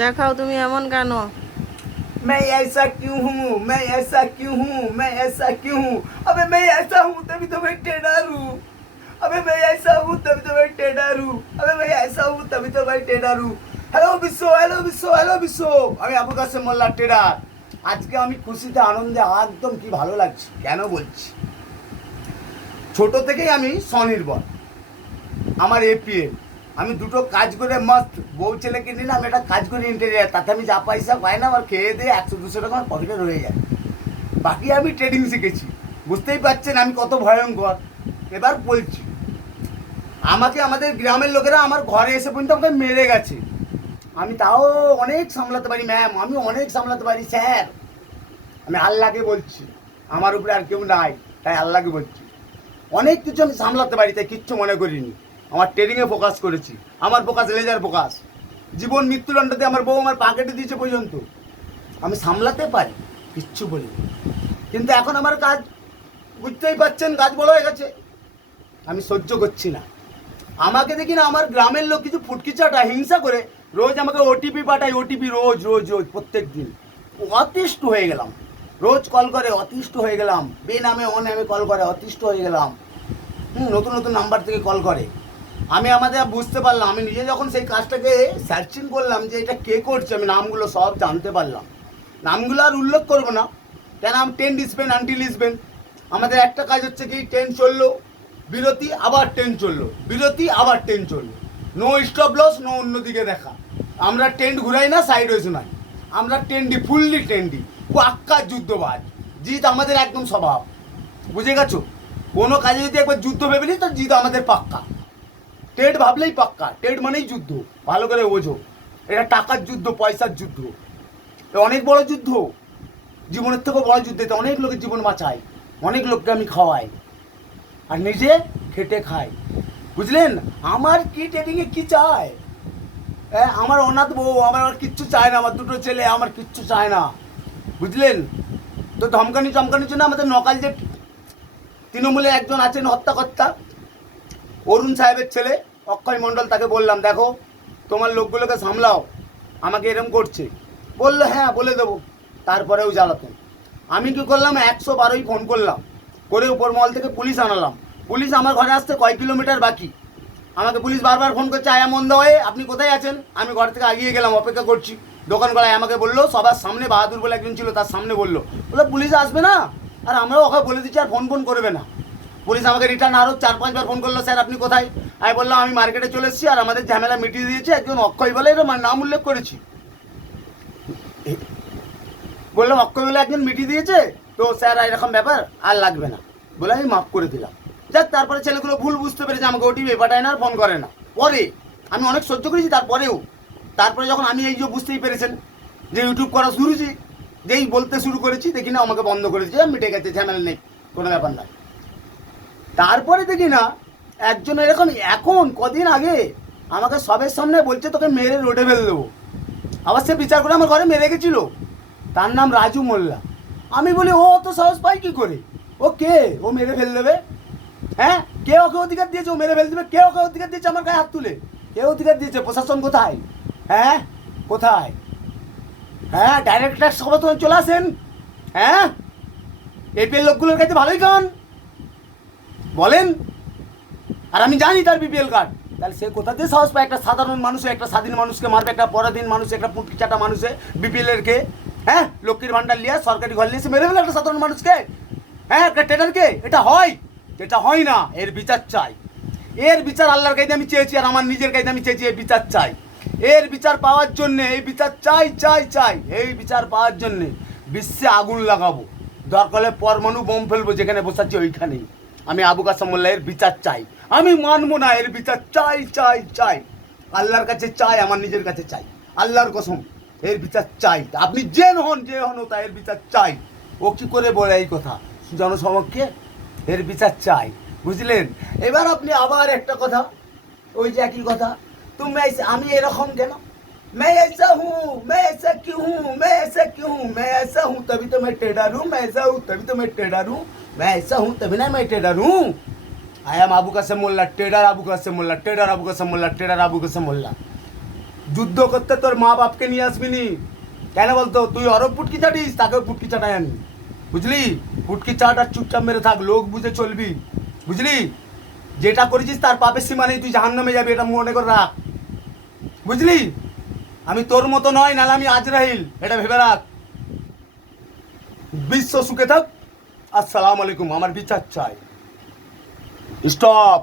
দেখাও তুমি এমন কেন? मैं ऐसा क्यों हूँ, मैं ऐसा क्यों हूँ, मैं ऐसा क्यों हूँ? अबे मैं ऐसा हूँ तभी तो मैं टेढ़र हूँ। अबे मैं ऐसा हूँ तभी तो मैं टेढ़र हूँ। अबे मैं ऐसा हूँ तभी तो मैं टेढ़र हूँ। হ্যালো বিশ্ব, হ্যালো বিশ্ব, হ্যালো বিশ্ব। আমি আবুল কাসেম মোল্লা টেডার। আজকে আমি খুশিতে আনন্দে একদম কি ভালো লাগছে, কেন বলছি? ছোট থেকেই আমি স্বনির্ভর, আমার এপিএল। আমি দুটো কাজ করে মস্ত বউ ছেলেকে নিয়ে আমি একটা কাজ করি ইন্টেরিয়ার, তাতে আমি যা পয়সা পাই না আমার খেয়ে দিয়ে 100-200 টাকা আমার পকেটে রয়ে যায়। বাকি আমি ট্রেডিং শিখেছি, বুঝতেই পারছেন আমি কত ভয়ঙ্কর। এবার বলছি, আমাকে আমাদের গ্রামের লোকেরা আমার ঘরে এসে পর্যন্ত আমাকে মেরে গেছে। আমি তাও অনেক সামলাতে পারি ম্যাম, আমি অনেক সামলাতে পারি স্যার। আমি আল্লাহকে বলছি, আমার উপরে আর কেউ নাই, তাই আল্লাহকে বলছি অনেক কিছু আমি সামলাতে পারি, তাই কিচ্ছু মনে করিনি। আমার ট্রেডিংয়ে ফোকাস করেছি, আমার ফোকাস লেজার ফোকাস। জীবন মৃত্যুদণ্ডতে আমার বউ আমার পকেটে দিয়েছে পর্যন্ত আমি সামলাতে পারি, কিচ্ছু বলি। কিন্তু এখন আমার কাজ, বুঝতেই পারছেন, কাজ বড় হয়ে গেছে, আমি সহ্য করছি না। আমাকে দেখি না আমার গ্রামের লোক কিছু ফুটকি চাটা হিংসা করে রোজ আমাকে ওটিপি পাঠায়, ওটিপি রোজ রোজ রোজ প্রত্যেক দিন। অতিষ্ঠ হয়ে গেলাম, রোজ কল করে, অতিষ্ঠ হয়ে গেলাম। বেনামে অনামে কল করে, অতিষ্ঠ হয়ে গেলাম। নতুন নতুন নাম্বার থেকে কল করে। আমি আমাদের বুঝতে পারলাম, আমি নিজে যখন সেই কাজটাকে সার্চিং করলাম যে এটা কে করছে, আমি নামগুলো সব জানতে পারলাম। নামগুলো আর উল্লেখ করবো না, কেন আমি 10 ডিসপেন আনটিল ডিসপেন। আমাদের একটা কাজ হচ্ছে কি, ট্রেন চললো, বিরতি, আবার ট্রেন চললো, বিরতি, আবার ট্রেন চললো, নো স্টপ লস, নো অন্যদিকে দেখা। আমরা ট্রেন ঘুরাই না, সাইড ওয়েজ নাই, আমরা ট্রেন্ডি, ফুললি ট্রেন্ডি, পাক্কা যুদ্ধবাজ। জিত আমাদের একদম স্বভাব, বুঝে গেছো? কোনো কাজে যদি একবার যুদ্ধ ভেবে নিই তো জিত আমাদের পাক্কা। ট্রেড ভাবলেই পাক্কা, ট্রেড মানেই যুদ্ধ, ভালো করে বোঝো। এটা টাকার যুদ্ধ, পয়সার যুদ্ধ, অনেক বড় যুদ্ধ, জীবনের থেকেও বড় যুদ্ধ। এটা অনেক লোকের জীবন বাঁচায়, অনেক লোককে আমি খাওয়াই আর নিজে খেটে খাই, বুঝলেন? আমার কি ট্রেডিংয়ে কি চায়? হ্যাঁ, আমার অনাথ বউ, আমার আর কিচ্ছু চায় না, আমার দুটো ছেলে, আমার কিচ্ছু চায় না, বুঝলেন? তো ধমকানি চমকানির জন্য আমাদের নকাল যে তৃণমূলে একজন আছেন হত্যাকর্তা, অরুণ সাহেবের ছেলে অক্ষয় মণ্ডল, তাকে বললাম দেখো তোমার লোকগুলোকে সামলাও, আমাকে এরম করছে। বললো হ্যাঁ বলে দেবো। তারপরেও জ্বালাতেন। আমি কি করলাম, 112 ফোন করলাম, করে উপর মহল থেকে পুলিশ আনালাম। পুলিশ আমার ঘরে আসতে কয় কিলোমিটার বাকি, আমাকে পুলিশ বারবার ফোন করছে, আয়া মন্দা হয়ে আপনি কোথায় আছেন? আমি ঘর থেকে এগিয়ে গেলাম, অপেক্ষা করছি দোকান গলায়। আমাকে বললো সবার সামনে, বাহাদুর বলে একজন ছিল তার সামনে বললো পুলিশ আসবে না, আর আমরাও ওকে বলে দিচ্ছি আর ফোন ফোন করবে না। পুলিশ আমাকে রিটার্ন আরও 4-5 বার ফোন করলো, স্যার আপনি কোথায়? আমি বললাম আমি মার্কেটে চলে এসেছি, আর আমাদের ঝামেলা মিটিয়ে দিয়েছে একজন অক্ষয় বলে, এটা নাম উল্লেখ করেছি। বললাম অক্ষয় বলে একজন মিটিয়ে দিয়েছে, তো স্যার এরকম ব্যাপার আর লাগবে না বলে আমি মাফ করে দিলাম। যাক, তারপরে ছেলেগুলো ভুল বুঝতে পেরেছে, আমাকে ওটিপি পাঠায় না আর ফোন করে না। পরে আমি অনেক সহ্য করেছি, তারপরে যখন আমি এই যে বুঝতেই পেরেছেন যে ইউটিউব করা শুরুছি, যেই বলতে শুরু করেছি দেখি না আমাকে বন্ধ করে দিয়েছে, মিটে গেছে, ঝামেলা নেই, কোনো ব্যাপার নয়। তারপরে দেখি না একজন এরকম, এখন কদিন আগে আমাকে সবের সামনে বলছে তোকে মেরে রোডে ফেলে দেবো। আবার সে বিচার করে আমার ঘরে মেরে গেছিল, তার নাম রাজু মোল্লা। আমি বলি ও তো সাহস পাই কী করে, ও কে, ও মেরে ফেলে দেবে? হ্যাঁ, কে ওকে অধিকার দিয়েছে ও মেরে ফেলে দেবে? কে ওকে অধিকার দিয়েছে আমার গায়ে হাত তুলে? কে অধিকার দিয়েছে? প্রশাসন কোথায়? হ্যাঁ কোথায়? হ্যাঁ, ডাইরেক্টর সবাই তো চলে আসেন। হ্যাঁ, এপিএল লোকগুলোর কাছে ভালোই খান বলেন, আর আমি জানি তার বিপিএল কার্ড। তাহলে সে কোথা দিয়ে সাহস পায় একটা সাধারণ মানুষে, একটা স্বাধীন মানুষকে মারবে, একটা পরাধীন মানুষে, একটা পুটকি চাটা মানুষে, বিপিএলের কে? হ্যাঁ, লক্ষ্মীর ভান্ডার লিয়া সরকারি ঘর নিয়ে এসে মেরে ফেলে একটা সাধারণ মানুষকে? হ্যাঁ, একটা ট্রেডারকে? এটা হয়? এটা হয় না, এর বিচার চাই। এর বিচার আল্লাহর কাছে আমি চেয়েছি, আর আমার নিজের কাছে আমি চেয়েছি, এর বিচার চাই। এর বিচার পাওয়ার জন্যে, এই বিচার চাই চাই চাই, এই বিচার পাওয়ার জন্যে বিশ্বে আগুন লাগাবো, দরকার হলে পরমাণু বোম ফেলবো, যেখানে বসাচ্ছি ওইখানেই। আমি আবু কাসেম মোল্লা এর বিচার চাই, আমি মানবো না, এর বিচার চাই চাই চাই, আল্লাহর কাছে চাই, আমার নিজের কাছে চাই, আল্লাহর কসম এর বিচার চাই। আপনি যে হন তা এর বিচার চাই। ও কি করে বলে এই কথা জনসমক্ষে? এর বিচার চাই, বুঝলেন? এবার আপনি আবার একটা কথা, ওই যে একই কথা, তুমি আমি এরকম কেন, मैं ऐसा हूँ, मैं ऐसा क्यों हूँ, मैं ऐसा क्यों हूँ, मैं ऐसा हूँ तभी तो मैं टेढ़र हूँ, मैं ऐसा हूँ तभी तो मैं टेढ़र हूँ, मैं ऐसा हूँ तभी ना मैं टेढ़र हूँ। आई एम আবু কাসেম মোল্লা টেডার, আবু কাসেম মোল্লা টেডার, আবু কাসেম মোল্লা টেডার, আবু কাসেম মোল্লা। যুদ্ধ করতে তোর মা বাপকে নিয়ে আসবি নি। কেন বলতো, তুই অরব পুটকি চাটিস, তাকেও পুটকি চাটাই আমি, বুঝলি? পুটকি চাট আর চুপচাপ মেরে থাক, লোক বুঝে চলবি, বুঝলি? যেটা করেছিস তার পাপের সীমা নেই, তুই জাহান্নামে যাবি, এটা মনে করে রাখ, বুঝলি? আমি তোর মতো নয়, নাহলে আমি আজরাইল, এটা ভেবে রাখ। বিশ্ব সুখে থাক। আসসালামু আলাইকুম। আমার বিচার চাই। স্টপ।